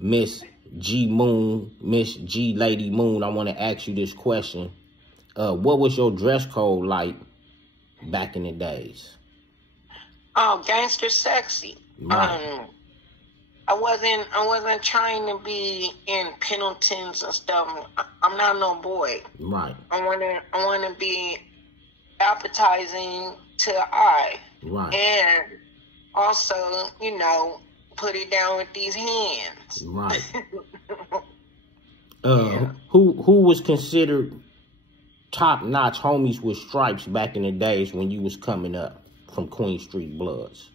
Miss G.Lady Moon, I want to ask you this question. What was your dress code like back in the days? Oh, gangster sexy. Right. I wasn't trying to be in Pendletons and stuff. I'm not no boy. Right. I wanna be appetizing to the eye. Right. And also, put it down with these hands. Right. Yeah. Who was considered top-notch homies with stripes back in the days when you was coming up from Queen Street Bloods?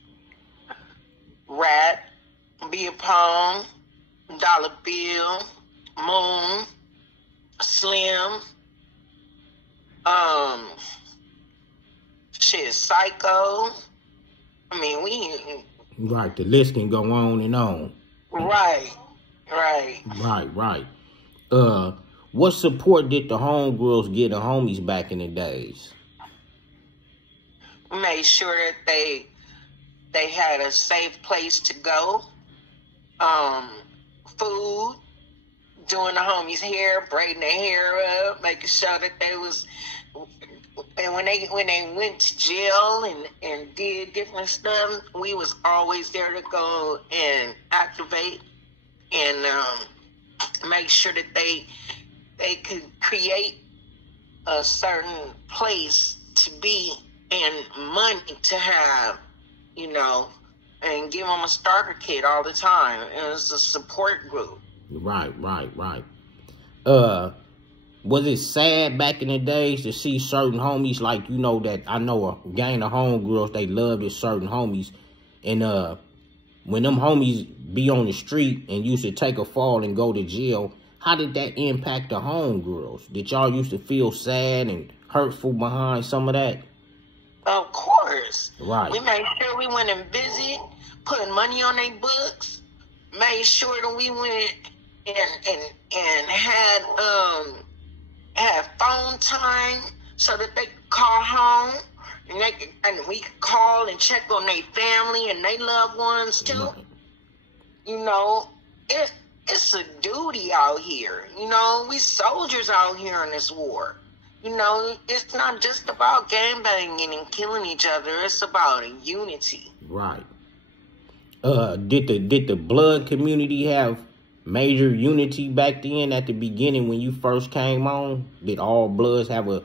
Rat, Be a Palm, Dollar Bill, Moon, Slim, Psycho. I mean, Right, the list can go on and on. Right. What support did the homegirls get the homies back in the days? Made sure that they had a safe place to go. Food, doing the homies' hair, braiding their hair up, making sure that they was. And when they went to jail and did different stuff, we was always there to go and activate and make sure that they could create a certain place to be and money to have, and give them a starter kit all the time. It was a support group. Right. Was it sad back in the days to see certain homies, like, that I know a gang of homegirls, they loved this certain homies, and when them homies be on the street and used to take a fall and go to jail, how did that impact the homegirls? Did y'all used to feel sad and hurtful behind some of that? Of course. Right. We made sure we went and visited, putting money on their books, made sure that we went and had phone time so that they could call home and we could call and check on their family and their loved ones too. Right. It's a duty out here. We soldiers out here in this war. It's not just about gangbanging and killing each other. It's about a unity. Right. Did the blood community have major unity back then at the beginning when you first came on? Did all bloods have a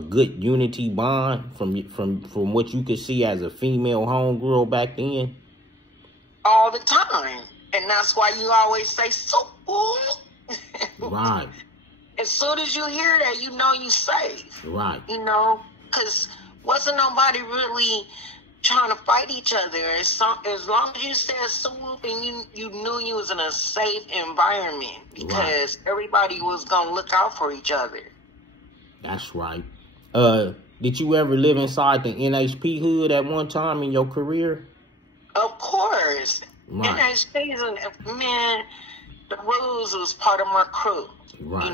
good unity bond from what you could see as a female homegirl back then? All the time. And that's why you always say, so Right. As soon as you hear that, you know you safe. Right. Because wasn't nobody really trying to fight each other. As long as you said swoop and you knew you was in a safe environment, because everybody was going to look out for each other. That's right. Did you ever live inside the NHP Hood at one time in your career? Of course. Right. NHP's, man, the rules was part of my crew. Right.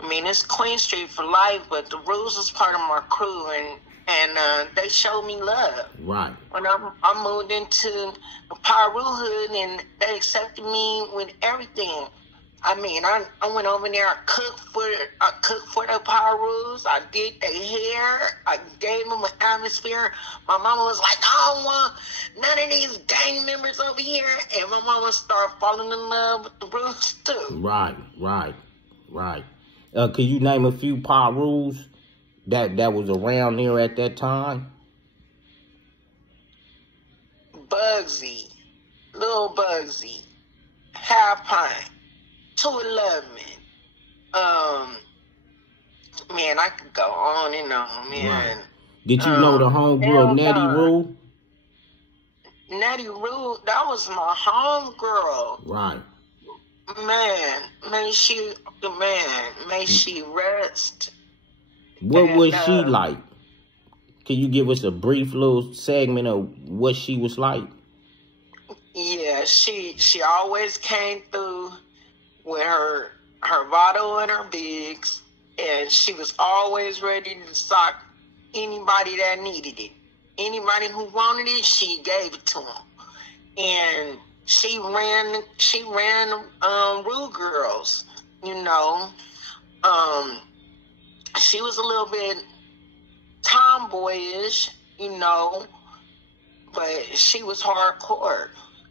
It's Queen Street for life, but the rules was part of my crew, and they showed me love. Right. When I moved into the Pyru Hood, and they accepted me with everything. I went over there. I cooked for the Pyrus. I did their hair. I gave them an atmosphere. My mama was like, I don't want none of these gang members over here. And my mama started falling in love with the Roots too. Right. Could you name a few Pyrus that was around there at that time? Bugsy, Lil Bugsy, Half Pint, 211. Man, I could go on and on, man. Right. Did you know the homegirl Natty Rue? Natty Rue, that was my homegirl. Right. Man, may she rest. What was she like? Can you give us a brief little segment of what she was like? Yeah, she always came through with her Vado and her Bigs, and she was always ready to sock anybody that needed it. Anybody who wanted it, she gave it to them. and she ran Rude Girls, you know. She was a little bit tomboyish, you know, but she was hardcore,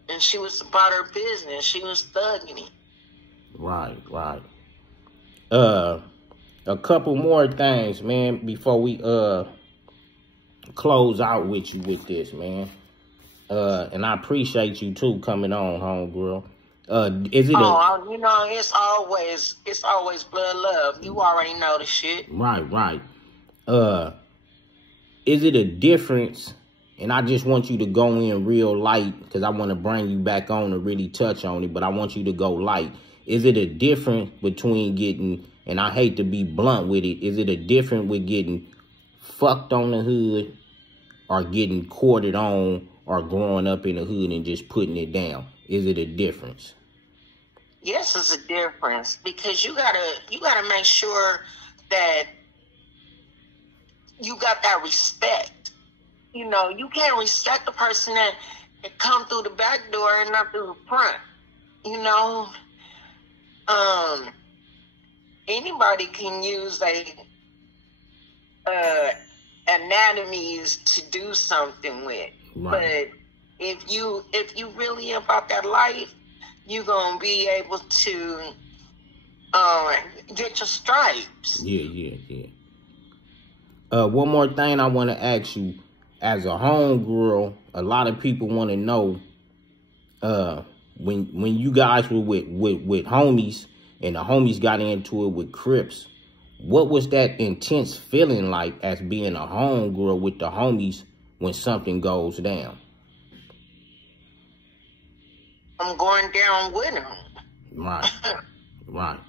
and she was about her business. She was thugging it. Right. A couple more things, man, before we close out with you with this, man. And I appreciate you too coming on, homegirl. Is it you know, it's always blood love. You already know the shit. Right. Is it a difference? And I just want you to go in real light, because I want to bring you back on to really touch on it, but I want you to go light. Is it a difference between getting, and I hate to be blunt with it, is it a difference with getting fucked on the hood or getting courted on or growing up in the hood and just putting it down? Is it a difference? Yes, it's a difference, because you gotta make sure that you got that respect. You know, you can't respect the person that come through the back door and not through the front. You know, anybody can use anatomies to do something with, right. But if you really about that life, you're gonna be able to get your stripes. Yeah. One more thing I want to ask you. As a homegirl, a lot of people want to know, when you guys were with homies and the homies got into it with Crips, what was that intense feeling like as being a homegirl with the homies when something goes down? I'm going down with them. Right.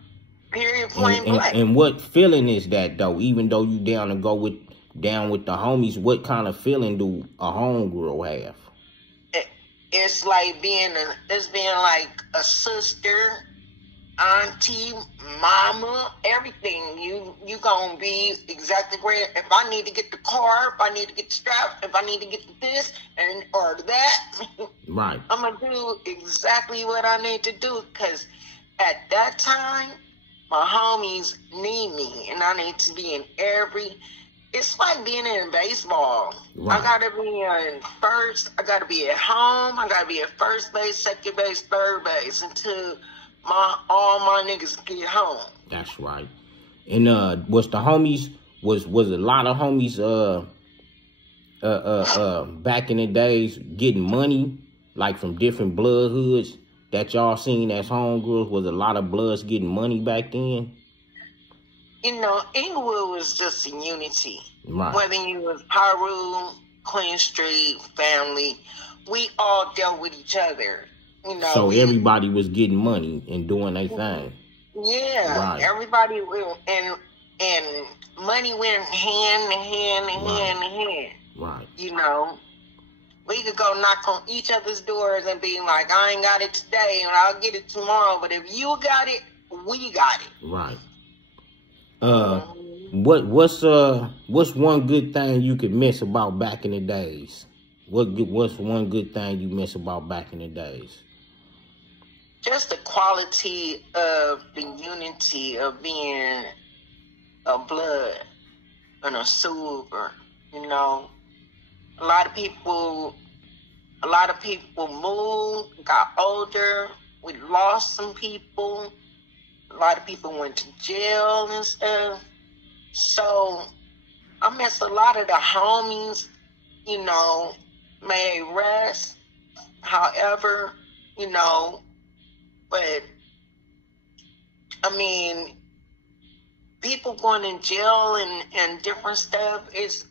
Period, point blank. And what feeling is that, though? Even though you down and go down with the homies, what kind of feeling do a homegirl have? It's like being like a sister, auntie, mama, everything. You gonna be exactly where. If I need to get the car, if I need to get the strap, if I need to get this or that, right, I'm gonna do exactly what I need to do, because at that time my homies need me, and I need to be in every. It's like being in baseball. Right. I gotta be in first. I gotta be at home. I gotta be at first base, second base, third base until all my niggas get home. That's right. And was the homies was a lot of homies back in the days getting money like from different blood hoods that y'all seen as homegirls? Was a lot of bloods getting money back then? You know, Inglewood was just a unity. Right. Whether you was Piru, Queen Street, family, we all dealt with each other. You know, so everybody was getting money and doing their thing. Yeah, right. Everybody will, and money went hand in hand. Right. You know, we could go knock on each other's doors and be like, I ain't got it today, and I'll get it tomorrow. But if you got it, we got it. Right. What's one good thing you could miss about back in the days? What's one good thing you miss about back in the days? Just the quality of the unity of being a blood and a silver. You know, a lot of people moved, got older. We lost some people. A lot of people went to jail and stuff. So I miss a lot of the homies, you know, may rest. However, you know, but I mean, people going in jail and different stuff it's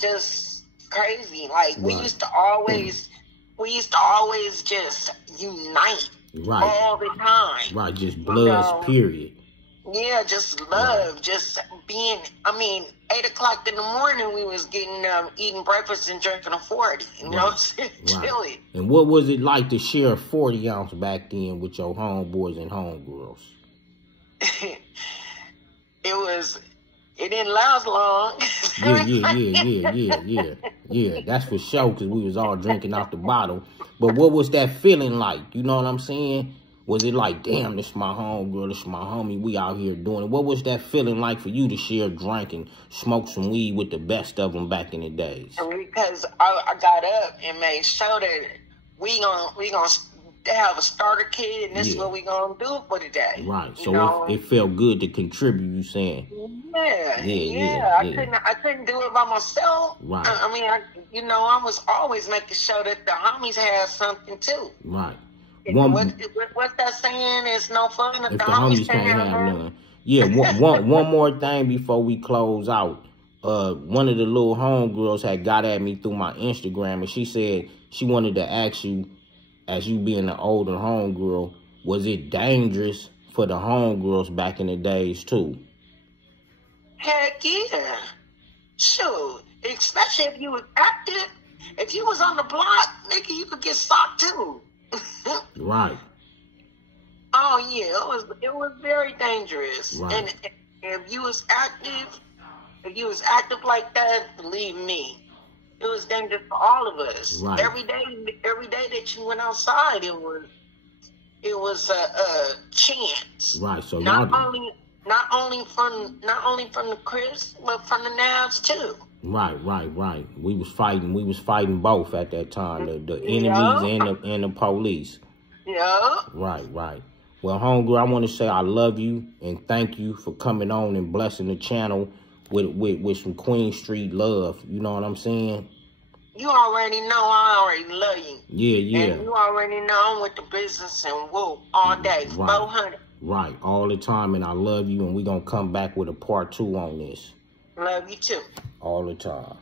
just crazy. Like right. we used to always just unite. Right. All the time. Right, just bloods, period. Yeah, just love, right. Just being, 8 o'clock in the morning we was getting, eating breakfast and drinking a 40, you know what I'm saying? Right. Chilling. And what was it like to share a 40 ounce back then with your homeboys and homegirls? It It didn't last long. Yeah. That's for sure, because we was all drinking out the bottle. But what was that feeling like? You know what I'm saying? Was it like, damn, this my homegirl, this my homie, we out here doing it? What was that feeling like for you to share a drink and smoke some weed with the best of them back in the days? Because I got up and made sure that we gonna have a starter kit, and this is what we gonna do for the day. Right. So it felt good to contribute, you saying? Yeah. I couldn't do it by myself. Right. I mean, I was always making sure that the homies had something too. Right. What's that saying? It's no fun if the homies can't have none. Yeah. One more thing before we close out. One of the little homegirls had got at me through my Instagram, and she said she wanted to ask you, as you being an older homegirl, was it dangerous for the homegirls back in the days too? Heck yeah. Shoot. Especially if you was active. If you was on the block, nigga, you could get socked too. Right. Oh yeah, it was very dangerous. Right. And if you was active like that, believe me, it was dangerous for all of us. Right. Every day that you went outside, it was a chance. Right. So not only from the Crips, but from the Navs too. Right. We was fighting both at that time, the enemies and the police. Yeah. Right. Well, homegirl, I want to say I love you and thank you for coming on and blessing the channel with some Queen Street love. You know what I'm saying? You already know I already love you. Yeah. And you already know I'm with the business and whoop all day, 400. Right, all the time, and I love you, and we're going to come back with a part 2 on this. Love you too. All the time.